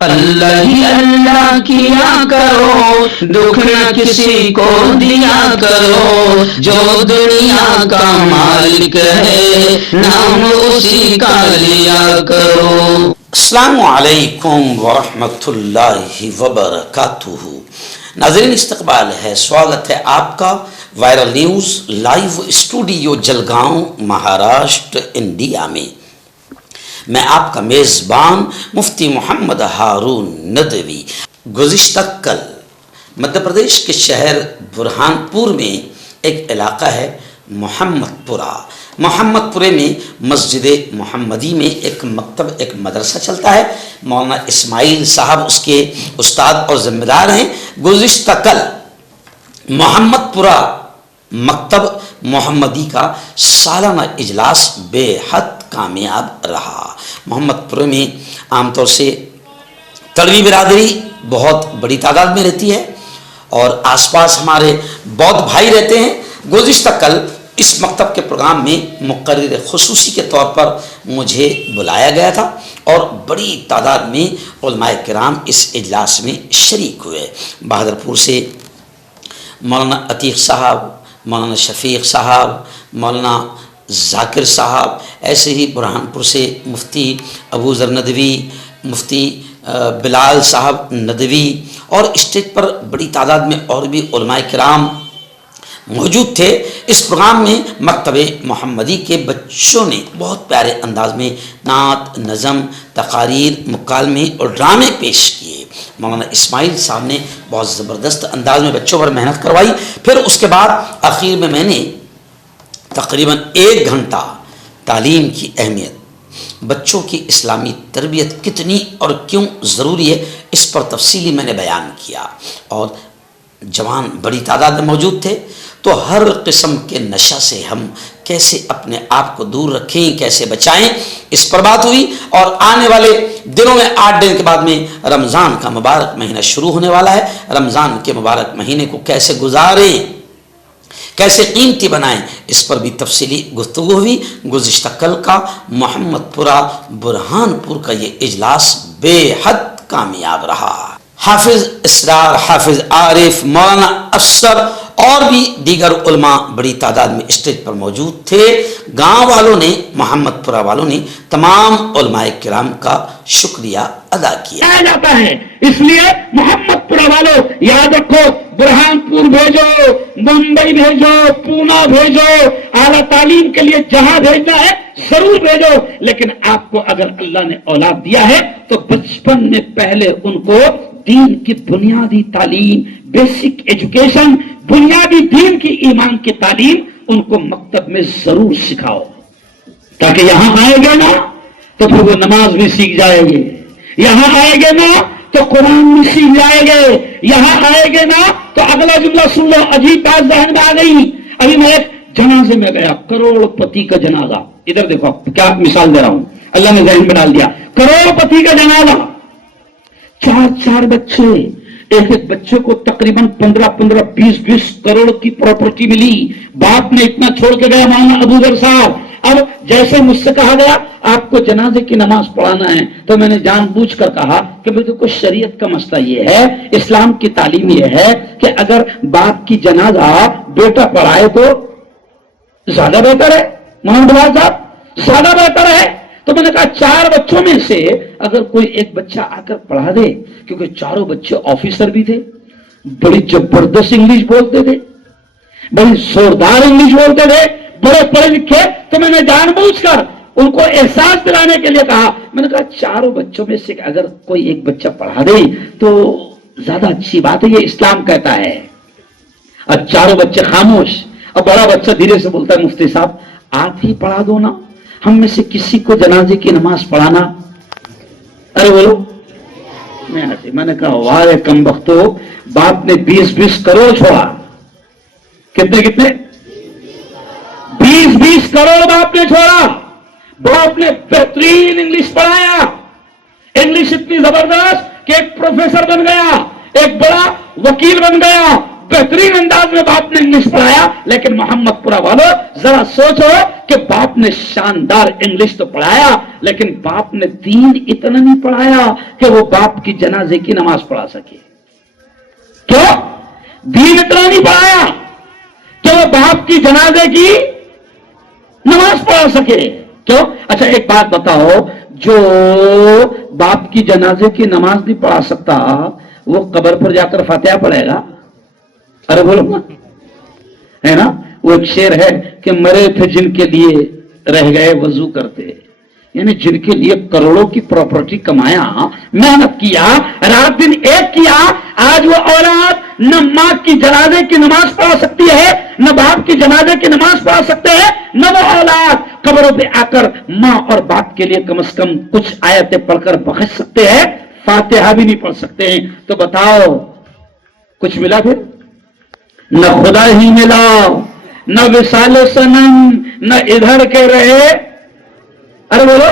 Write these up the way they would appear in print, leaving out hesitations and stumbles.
اللہ ہی اللہ کیا کرو، دکھ نہ کسی کو دیا کرو، جو دنیا کا مالک ہے نام اسی کا لیا کرو۔ السلام علیکم ورحمۃ اللہ وبرکاتہ۔ ناظرین استقبال ہے، سواگت ہے آپ کا viral news live studio Jalgaon Maharashtra India میں۔ میں آپ کا میزبان مفتی محمد ہارون ندوی۔ گزشتہ کل مدھیہ پردیش کے شہر برہان پور میں ایک علاقہ ہے محمد پورہ۔ محمد پورے میں مسجد محمدی میں ایک مکتب، ایک مدرسہ چلتا ہے۔ مولانا اسماعیل صاحب اس کے استاد اور ذمہ دار ہیں۔ گزشتہ کل محمد پورہ مکتب محمدی کا سالانہ اجلاس بے حد کامیاب رہا۔ محمد پورے میں عام طور سے تلوی برادری بہت بڑی تعداد میں رہتی ہے اور آس پاس ہمارے بودھ بھائی رہتے ہیں۔ گزشتہ کل اس مکتب کے پروگرام میں مقرر خصوصی کے طور پر مجھے بلایا گیا تھا اور بڑی تعداد میں علماء کرام اس اجلاس میں شریک ہوئے۔ بہادرپور سے مولانا عتیق صاحب، مولانا شفیق صاحب، مولانا ذاکر صاحب، ایسے ہی برہان پور سے مفتی ابو ذر ندوی، مفتی بلال صاحب ندوی، اور اسٹیج پر بڑی تعداد میں اور بھی علماء کرام موجود تھے۔ اس پروگرام میں مکتب محمدی کے بچوں نے بہت پیارے انداز میں نعت، نظم، تقاریر، مکالمے اور ڈرامے پیش کیے۔ مولانا اسماعیل صاحب نے بہت زبردست انداز میں بچوں پر محنت کروائی۔ پھر اس کے بعد آخر میں نے تقریباً 1 گھنٹہ تعلیم کی اہمیت، بچوں کی اسلامی تربیت کتنی اور کیوں ضروری ہے، اس پر تفصیلی میں نے بیان کیا، اور جوان بڑی تعداد میں موجود تھے۔ تو ہر قسم کے نشہ سے ہم کیسے اپنے آپ کو دور رکھیں، کیسے بچائیں، اس پر بات ہوئی۔ اور آنے والے دنوں میں 8 دن کے بعد میں رمضان کا مبارک مہینہ شروع ہونے والا ہے۔ رمضان کے مبارک مہینے کو کیسے گزاریں، کیسے قیمتی بنائیں، اس پر بھی تفصیلی گفتگو ہوئی۔ گزشتہ کل کا محمد پورہ برہان پور کا یہ اجلاس بے حد کامیاب رہا۔ حافظ اسرار، حافظ عارف، مولانا افسر اور بھی دیگر علماء بڑی تعداد میں اسٹیج پر موجود تھے۔ گاؤں والوں نے، محمد پورہ والوں نے تمام علماء کرام کا شکریہ ادا کیا جاتا ہے۔ اس لیے محمد پورہ والوں یاد رکھو، برہان پور بھیجو، ممبئی بھیجو، پونا بھیجو، اعلیٰ تعلیم کے لیے جہاں بھیجنا ہے ضرور بھیجو، لیکن آپ کو اگر اللہ نے اولاد دیا ہے تو بچپن میں پہلے ان کو دین کی بنیادی تعلیم، بیسک ایجوکیشن، بنیادی دین کی، ایمان کی تعلیم ان کو مکتب میں ضرور سکھاؤ، تاکہ یہاں آئے گے نا تو پھر وہ نماز بھی سیکھ جائے گے، یہاں آئے گے نا تو قرآن بھی سیکھ جائے گے، یہاں آئے گے نا تو اگلا جملہ سن لو، عجیب بات ذہن میں آ گئی۔ ابھی میں ایک جنازے میں گیا، کروڑ پتی کا جنازہ، ادھر دیکھو کیا مثال دے رہا ہوں، اللہ نے ذہن میں ڈال دیا، کروڑ پتی کا جنازہ، 4 بچے، ایک بچے کو تقریباً 15-20 کروڑ کی پراپرٹی ملی۔ باپ نے اتنا چھوڑ کے گیا مولانا ابو ذر صاحب۔ اب جیسے مجھ سے کہا گیا آپ کو جنازے کی نماز پڑھانا ہے، تو میں نے جان بوجھ کر کہا کہ دیکھو شریعت کا مسئلہ یہ ہے، اسلام کی تعلیم یہ ہے کہ اگر باپ کی جنازہ بیٹا پڑھائے تو زیادہ بہتر ہے، محمد بلال صاحب زیادہ بہتر ہے۔ تو میں نے کہا 4 بچوں میں سے اگر کوئی ایک بچہ آ کر پڑھا دے، کیونکہ 4 بچے آفیسر بھی تھے، بڑی زبردست انگلش بولتے تھے، بڑی زوردار انگلش بولتے تھے، بڑے پڑھے لکھے، تو میں نے جان بوجھ کر ان کو احساس دلانے کے لیے کہا، میں نے کہا 4 بچوں میں سے اگر کوئی ایک بچہ پڑھا دے تو زیادہ اچھی بات ہے، یہ اسلام کہتا ہے۔ اب 4 بچے خاموش، اب بڑا بچہ دھیرے سے بولتا ہے مفتی صاحب آپ ہی پڑھا دو نا، ہم میں سے کسی کو جنازے کی نماز پڑھانا۔ ارے بولو، میں نے کہا واہ کم بختو، باپ نے 20 کروڑ چھوڑا، کتنے 20 کروڑ باپ نے چھوڑا، باپ نے بہترین انگلش پڑھایا، انگلش اتنی زبردست کہ ایک پروفیسر بن گیا، ایک بڑا وکیل بن گیا، बेहतरीन अंदाज में बाप ने इंग्लिश पढ़ाया, लेकिन मोहम्मदपुरा वालों जरा सोचो कि बाप ने शानदार इंग्लिश तो पढ़ाया, लेकिन बाप ने दीन इतना नहीं पढ़ाया कि वो बाप की जनाजे की नमाज पढ़ा सके। क्यों? दीन इतना नहीं पढ़ाया कि वो बाप की जनाजे की नमाज पढ़ा सके। क्यों? अच्छा एक बात बताओ, जो बाप की जनाजे की नमाज नहीं पढ़ा सकता वो कब्र पर जाकर फातिहा पढ़ेगा? अरे बोलो ना, है ना? वो एक शेर है कि मरे थे जिनके लिए रह गए वजू करते, यानी जिनके लिए करोड़ों की प्रॉपर्टी कमाया, मेहनत किया, रात दिन एक किया, आज वो औलाद न मां की जनाजे की नमाज पढ़ा सकती है, न बाप की जनाजे की नमाज पढ़ा सकते हैं, न वो औलाद कब्रों पे आकर मां और बाप के लिए कम से कम कुछ आयतें पढ़कर बख्श सकते हैं, फातिहा भी नहीं पढ़ सकते हैं। तो बताओ कुछ मिला फिर? न खुदा ही मिला, न विसाल सनम, न इधर के रहे, अरे बोलो,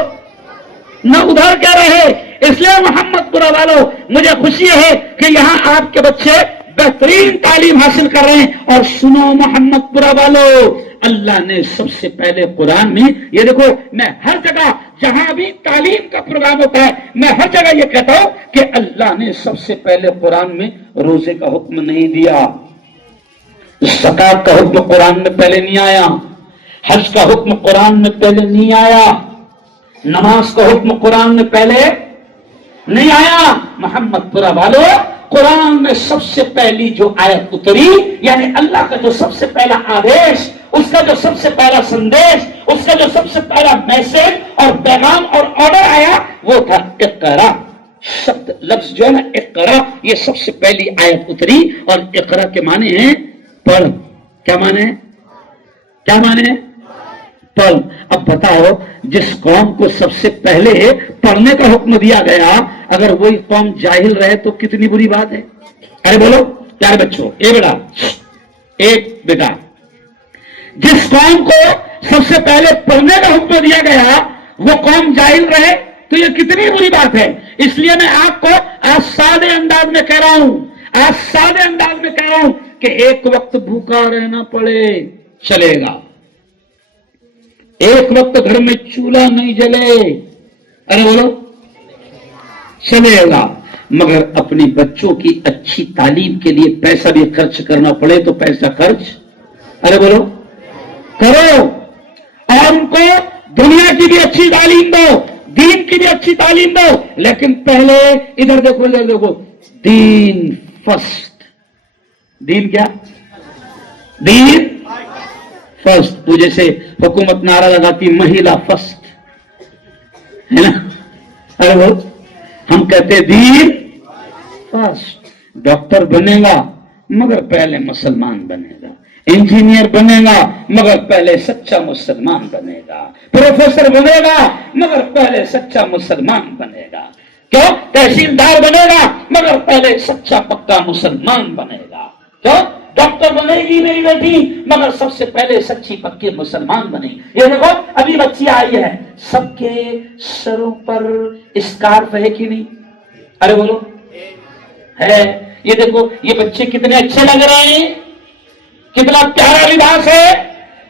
न उधर के रहे। इसलिए मोहम्मदपुरा वालों, मुझे खुशी है कि यहां आपके बच्चे बेहतरीन तालीम हासिल कर रहे हैं। और सुनो मोहम्मदपुरा वालों, अल्लाह ने सबसे पहले कुरान में, ये देखो मैं हर जगह जहां भी तालीम का प्रोग्राम होता है मैं हर जगह ये कहता हूं कि अल्लाह ने सबसे पहले कुरान में रोजे का हुक्म नहीं दिया, ज़कात का हुक्म कुरान में पहले नहीं आया, हज का हुक्म कुरान में पहले नहीं आया, नमाज का हुक्म कुरान में पहले नहीं आया। मोहम्मदपुरा वालों, कुरान में सबसे पहली जो आयत उतरी, यानी अल्लाह का जो सबसे पहला आदेश, उसका जो सबसे पहला संदेश, उसका जो सबसे पहला मैसेज और पैगाम और ऑर्डर आया, वो था इक़रा। शब्द लफ्ज जो है ना इक़रा, ये सबसे पहली आयत उतरी। और इक़रा के माने हैं पढ़। क्या माने हैं? क्या माने हैं? पढ़। अब बताओ, जिस कौम को सबसे पहले पढ़ने का हुक्म दिया गया, अगर वही कौम जाहिल रहे तो कितनी बुरी बात है। अरे बोलो प्यारे बच्चों, एक बेटा, जिस कौम को सबसे पहले पढ़ने का हुक्म दिया गया वो कौम जाहिल रहे तो ये कितनी बुरी बात है। इसलिए मैं आपको आज सादे अंदाज में कह रहा हूं कि एक वक्त भूखा रहना पड़े चलेगा, एक वक्त घर में चूल्हा नहीं जले, अरे बोलो, चलेगा, मगर अपने बच्चों की अच्छी तालीम के लिए पैसा भी खर्च करना पड़े तो पैसा खर्च, अरे बोलो, करो। और उनको दुनिया की भी अच्छी तालीम दो, दीन की भी अच्छी तालीम दो, लेकिन पहले इधर देखो, दीन फर्स्ट। दीन क्या? दीन फर्स्ट। वो जैसे हुकूमत नारा लगाती महिला फर्स्ट, है ना? अरे वो हम कहते दीन फर्स्ट। डॉक्टर बनेगा मगर पहले मुसलमान बनेगा, इंजीनियर बनेगा मगर पहले सच्चा मुसलमान बनेगा, प्रोफेसर बनेगा मगर पहले सच्चा मुसलमान बनेगा। क्यों? तहसीलदार बनेगा मगर पहले सच्चा पक्का मुसलमान बनेगा। क्यों? डॉक्टर बनेगी नहीं बेटी मगर सबसे पहले सच्ची पक्की मुसलमान बनेगी। ये देखो अभी बच्ची आई है, सबके सरों पर स्कार्फ है कि नहीं? अरे बोलो, है। ये देखो ये बच्चे कितने अच्छे लग रहे हैं, कितना प्यारा लिबास है।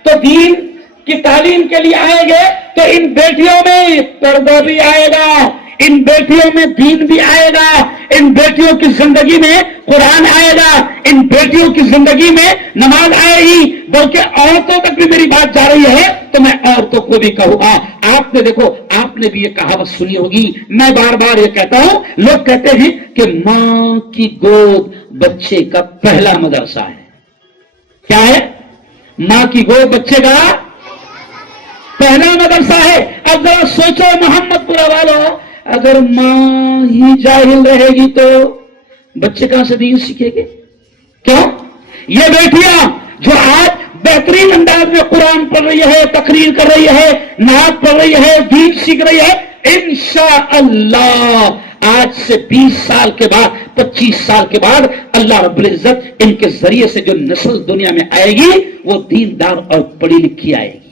तो दीन की तालीम के लिए आएंगे तो इन बेटियों में पर्दा भी आएगा, इन बेटियों में दीन भी आएगा, इन बेटियों की जिंदगी में कुरान आएगा, इन बेटियों की जिंदगी में नमाज आएगी। बल्कि औरतों तक भी मेरी बात जा रही है तो मैं औरतों को भी कहूंगा। आपने देखो, आपने भी ये कहावत सुनी होगी, मैं बार बार ये कहता हूं, लोग कहते हैं कि मां की गोद बच्चे का पहला मदरसा है। क्या है? मां की गोद बच्चे का पहला मदरसा है। अब जरा सोचो मोहम्मदपुरा वालों, अगर मां ही जाहिल रहेगी तो बच्चे कहां से दीन सीखेंगे? क्यों? ये बेटियां जो आज बेहतरीन अंदाज में कुरान पढ़ रही है, तकरीर कर रही है, नात पढ़ रही है, दीन सीख रही है, इंशाअल्लाह आज से 20 साल के बाद, 25 साल के बाद अल्लाह रब्बुल इज्जत इनके जरिए से जो नस्ल दुनिया में आएगी वो दीनदार और पढ़ी लिखी आएगी।